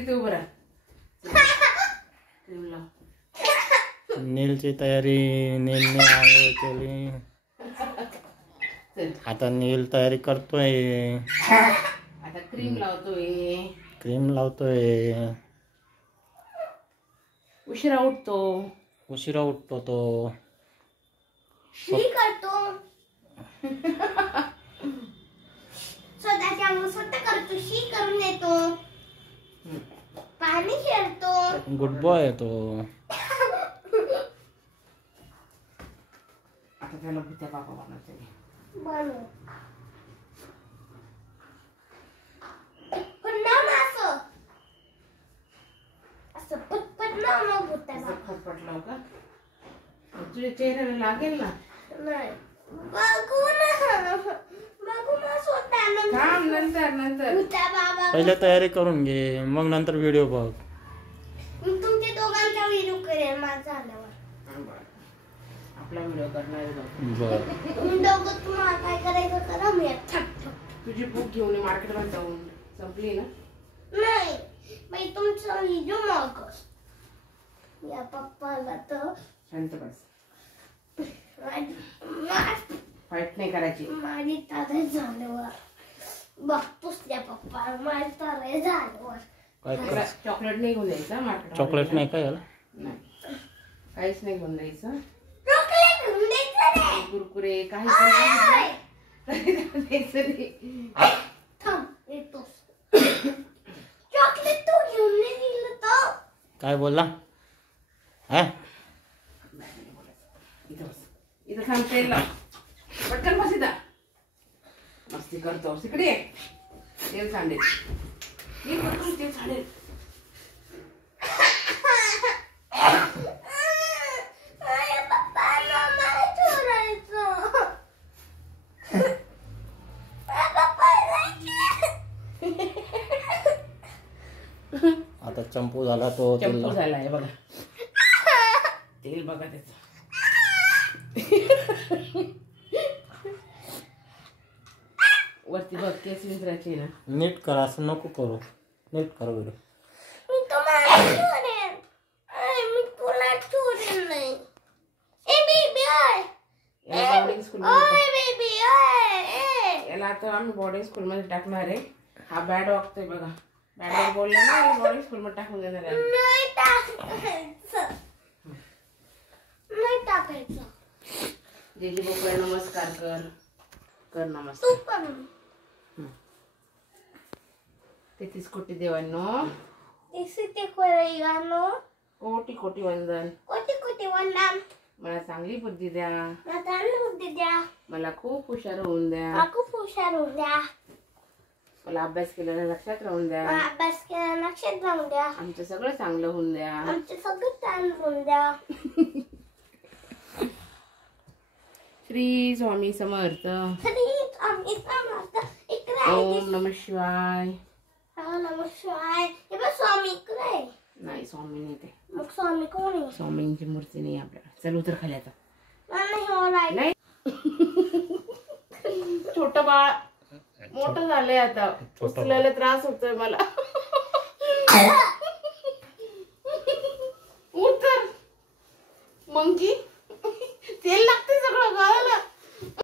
तू उभं राहा. नीलची तयारी. नीलने आंघोळ केली. आता नील तयारी करतोय. आता क्रीम लावतोय. क्रीम लावतोय. उशिरा उठतो. उशिरा उठतो तो. शी करतो. स्वतःच्या अंग स्वतः करतो. शी करून येतो. पाणी खेळतो. गुड बॉय आहे तो. आता त्याला भूत्या बाबा बनवते. बनव. पण नाव असं असं पटपट नाव न भूत्या बाबा. फटफटलं का? तुझ्या चेहऱ्याला लागेल ना. नाही बघू ना. बघू ना स्वतः. थांब नंतर. भूत्या बाबा. पहिले तयारी करून घे मग नंतर व्हिडिओ बघ. मी तुमच्या दोघांचा व्हिडिओ करेन माझा झाल्यावर. आपला व्हिडिओ करणार आहे. बर तुम्ही दोघं तुम्हाला काय करायचं करा. मी तुझी बुक घेऊन मार्केटमध्ये जाऊन संपली ना. नाही बाई तुमचा व्हिडिओ मग या पप्पाला तर शांत बस. माझी फाईट नाही करायची. तारे झाल्यावर बघतोस त्या पप्पा. माझी तारे झाल्यावर काय त्याला चॉकलेट नाही घेऊन द्यायचं मार्केट. चॉकलेट नाही का याला? नाही काहीच नाही घेऊन द्यायचं. चॉकलेट घेऊन द्यायचं रे. कुरकुरे काही द्यायचं नाही. थांब येतोस. चॉकलेट तू घेऊन नाही दिलं तर काय बोलला? हा इथं थांब. तेल लाव. पटकन बस इथं. मस्ती करतो. तिकडे ये. तेल सांडेल. तेल सांडेल. आता चंपू झाला तो. चंपू झाला आहे बघा. तेल बघा त्याचं. वरती बघ केस विंचरायचे ना. नीट कर. असं नको करू. नीट कर व्हिडिओ. मी तुम्हाला चोरेन. मी तुला चोरेन नाही. ए बेबी ओय. बोर्डिंग स्कूल ओय बेबी ओय. याला आता आम्ही बोर्डिंग स्कूल मध्ये टाकणार आहे. हा बॅड वागतोय बघा. बॅड बोलले ना बोर्डिंग स्कूल मध्ये टाकून देणार आहे. नाही टाकायचं. नाही टाकायचं. जेजी बोकळे नमस्कार कर. कर तू नमस्कार. पण. 33 कोटी देवांनो. ते कोरेगानो. कोटी कोटी वंदन. कोटी कोटी वंदन. मला चांगली बुद्धी द्या. मला चांगली बुद्धी द्या. मला खूप हुशार होऊन द्या. मला खूप हुशार होऊन द्या. मला अभ्यास केलेला लक्षात राहून द्या. मला अभ्यास केला लक्षात राहून द्या. आमचं सगळं चांगलं होऊन द्या. आमचं सगळं चांगलं होऊन द्या. श्री स्वामी समर्थ. ओम नमः शिवाय. नमः शिवाय. हे बघ स्वामी इकडे. नाही स्वामी नाही ते. मग स्वामी कोण आहे? स्वामींची मूर्ती नाही आपल्याला. चल उतर खाली आता. नाही छोट बाळ मोठं झालंय आता. उचलायला त्रास होतोय मला.